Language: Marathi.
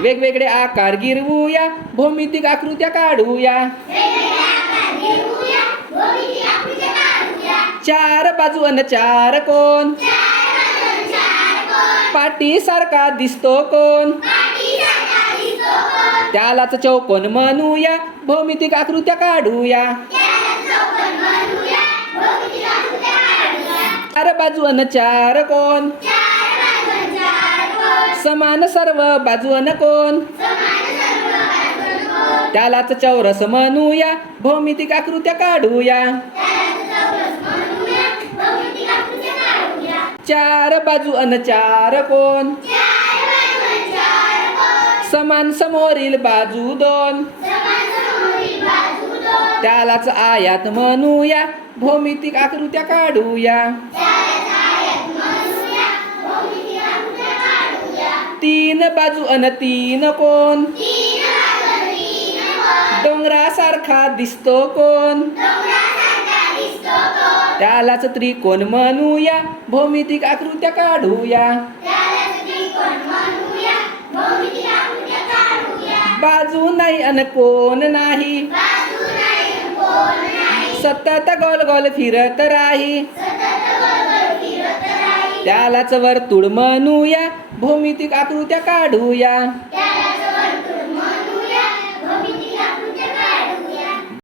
वेगवेगळे आकार गिरवूया, भौमितिक आकृत्या काढूया. चार बाजू अन चार कोण, पाटी सारखा दिसतो कोण, त्यालाच चौकोन म्हणूया, भौमितिक आकृत्या काढूया. चार बाजू अन चार कोण, समान सर्व बाजू अन कोण, त्यालाच चौरस म्हणूया, भौमितिक आकृत्या काढूया. चार बाजू अन चार कोण, समान समोरील बाजू दोन, त्यालाच आयात म्हणूया, भौमितिक आकृत्या काढूया. तीन बाजू अन तीन कोण, डोंगरासारखा दिसतो कोण, त्यालाच त्रिकोण म्हणूया, भौमितिक आकृत्या काढूया. बाजू नाही अन कोण नाही, सतत गोल गोल फिरत राही, त्यालाच वर्तुळ म्हणूया, भौमितिक आकृत्या काढूया.